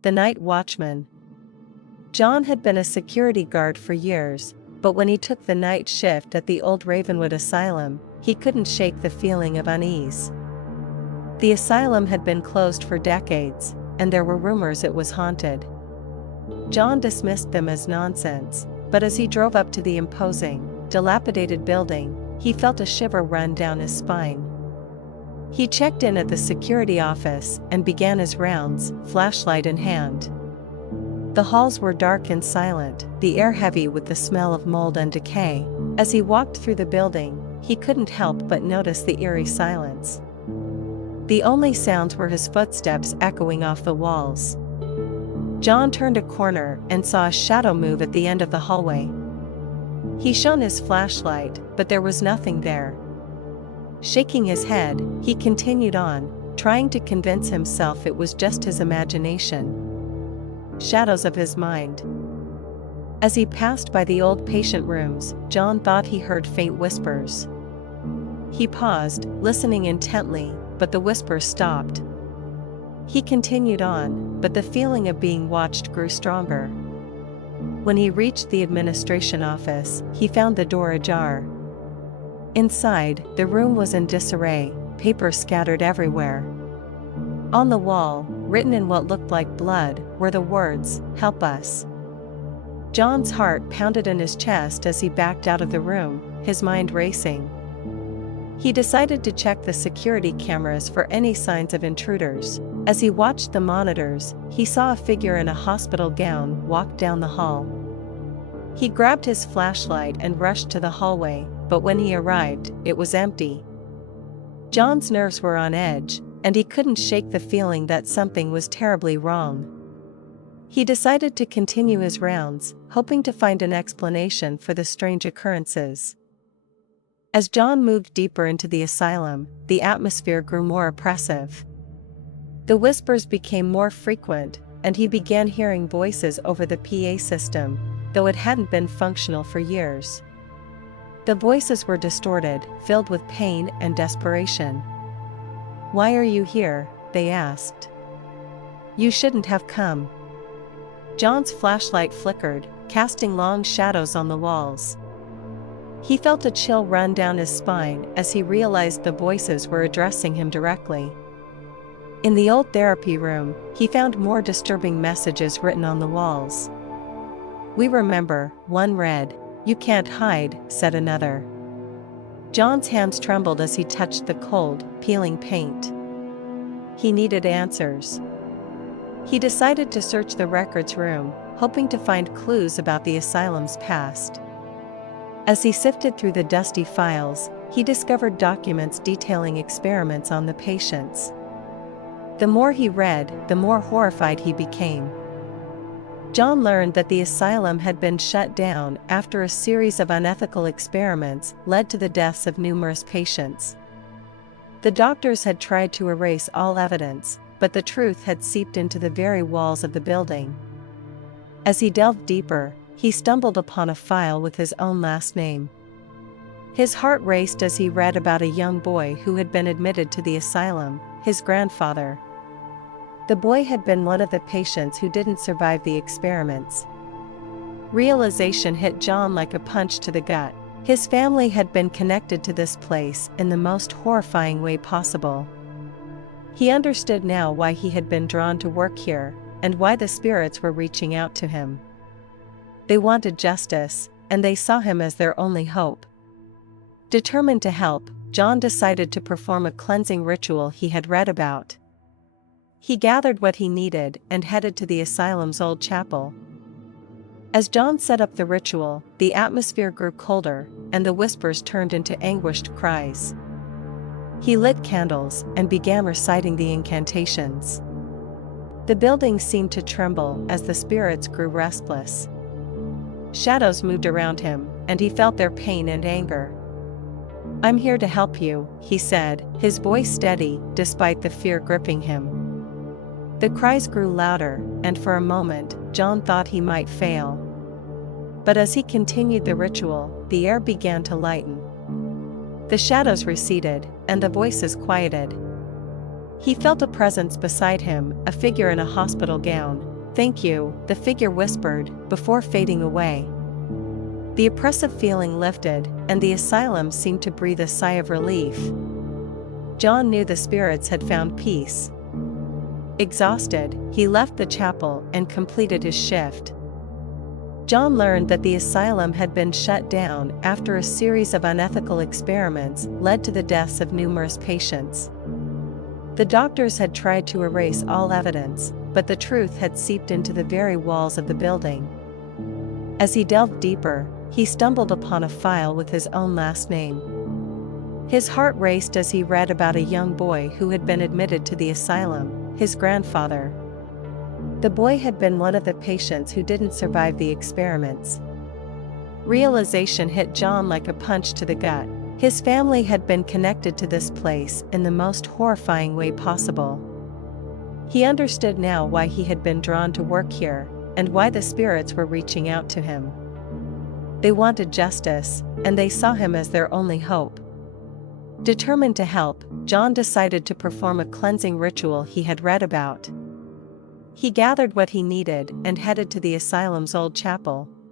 The Night Watchman. John had been a security guard for years, but when he took the night shift at the old Ravenwood Asylum, he couldn't shake the feeling of unease. The asylum had been closed for decades, and there were rumors it was haunted. John dismissed them as nonsense, but as he drove up to the imposing, dilapidated building, he felt a shiver run down his spine. He checked in at the security office and began his rounds, flashlight in hand. The halls were dark and silent, the air heavy with the smell of mold and decay. As he walked through the building, he couldn't help but notice the eerie silence. The only sounds were his footsteps echoing off the walls. John turned a corner and saw a shadow move at the end of the hallway. He shone his flashlight, but there was nothing there. Shaking his head, he continued on, trying to convince himself it was just his imagination. Shadows of his mind. As he passed by the old patient rooms, John thought he heard faint whispers. He paused, listening intently, but the whispers stopped. He continued on, but the feeling of being watched grew stronger. When he reached the administration office, he found the door ajar. Inside, the room was in disarray, papers scattered everywhere. On the wall, written in what looked like blood, were the words, "Help us." John's heart pounded in his chest as he backed out of the room, his mind racing. He decided to check the security cameras for any signs of intruders. As he watched the monitors, he saw a figure in a hospital gown walk down the hall. He grabbed his flashlight and rushed to the hallway, but when he arrived, it was empty. John's nerves were on edge, and he couldn't shake the feeling that something was terribly wrong. He decided to continue his rounds, hoping to find an explanation for the strange occurrences. As John moved deeper into the asylum, the atmosphere grew more oppressive. The whispers became more frequent, and he began hearing voices over the PA system, though it hadn't been functional for years. The voices were distorted, filled with pain and desperation. "Why are you here?" they asked. "You shouldn't have come." John's flashlight flickered, casting long shadows on the walls. He felt a chill run down his spine as he realized the voices were addressing him directly. In the old therapy room, he found more disturbing messages written on the walls. "We remember," one read. "You can't hide," said another. John's hands trembled as he touched the cold, peeling paint. He needed answers. He decided to search the records room, hoping to find clues about the asylum's past. As he sifted through the dusty files, he discovered documents detailing experiments on the patients. The more he read, the more horrified he became. John learned that the asylum had been shut down after a series of unethical experiments led to the deaths of numerous patients. The doctors had tried to erase all evidence, but the truth had seeped into the very walls of the building. As he delved deeper, he stumbled upon a file with his own last name. His heart raced as he read about a young boy who had been admitted to the asylum, his grandfather. The boy had been one of the patients who didn't survive the experiments. Realization hit John like a punch to the gut. His family had been connected to this place in the most horrifying way possible. He understood now why he had been drawn to work here, and why the spirits were reaching out to him. They wanted justice, and they saw him as their only hope. Determined to help, John decided to perform a cleansing ritual he had read about. He gathered what he needed and headed to the asylum's old chapel. As John set up the ritual, the atmosphere grew colder, and the whispers turned into anguished cries. He lit candles and began reciting the incantations. The building seemed to tremble as the spirits grew restless. Shadows moved around him, and he felt their pain and anger. "I'm here to help you," he said, his voice steady despite the fear gripping him. The cries grew louder, and for a moment, John thought he might fail. But as he continued the ritual, the air began to lighten. The shadows receded, and the voices quieted. He felt a presence beside him, a figure in a hospital gown, "Thank you," the figure whispered, before fading away. The oppressive feeling lifted, and the asylum seemed to breathe a sigh of relief. John knew the spirits had found peace. Exhausted, he left the chapel and completed his shift. John learned that the asylum had been shut down after a series of unethical experiments led to the deaths of numerous patients. The doctors had tried to erase all evidence, but the truth had seeped into the very walls of the building. As he delved deeper, he stumbled upon a file with his own last name. His heart raced as he read about a young boy who had been admitted to the asylum, his grandfather. The boy had been one of the patients who didn't survive the experiments. Realization hit John like a punch to the gut. His family had been connected to this place in the most horrifying way possible. He understood now why he had been drawn to work here, and why the spirits were reaching out to him. They wanted justice, and they saw him as their only hope. Determined to help, John decided to perform a cleansing ritual he had read about. He gathered what he needed and headed to the asylum's old chapel.